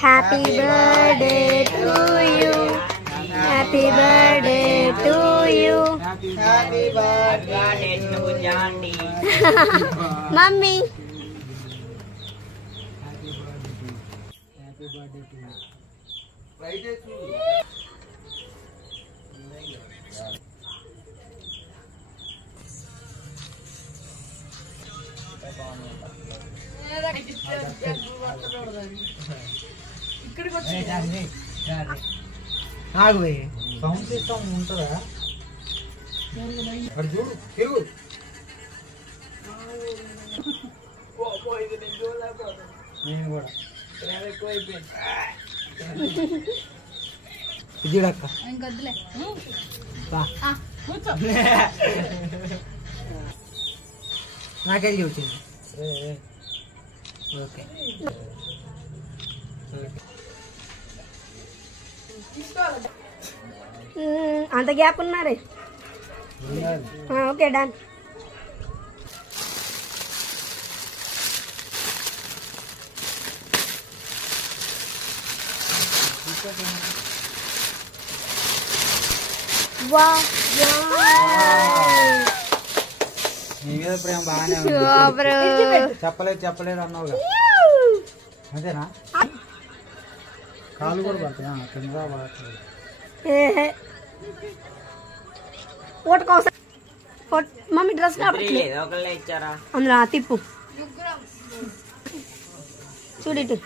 Happy birthday to you, happy birthday to you, happy birthday to జాండి. Mummy happy birthday to you. Right టు ఆగు sound system ఉంటుందా చూడు తిరుగు నేను కూడా ఇదిడక్క నాకెళ్ళి వచ్చింది ఓకే అంత గ్యాప్ ఉన్నారే. Okay done. నీ మీద ప్రేమ బాగానే చెప్పలేదు అన్నావుగా అంతేనా? కాలు కూడా పడతాయి కింద మమ్మీ డ్రెస్ కాబట్టి అందులో తిప్పు చూడు ఇటు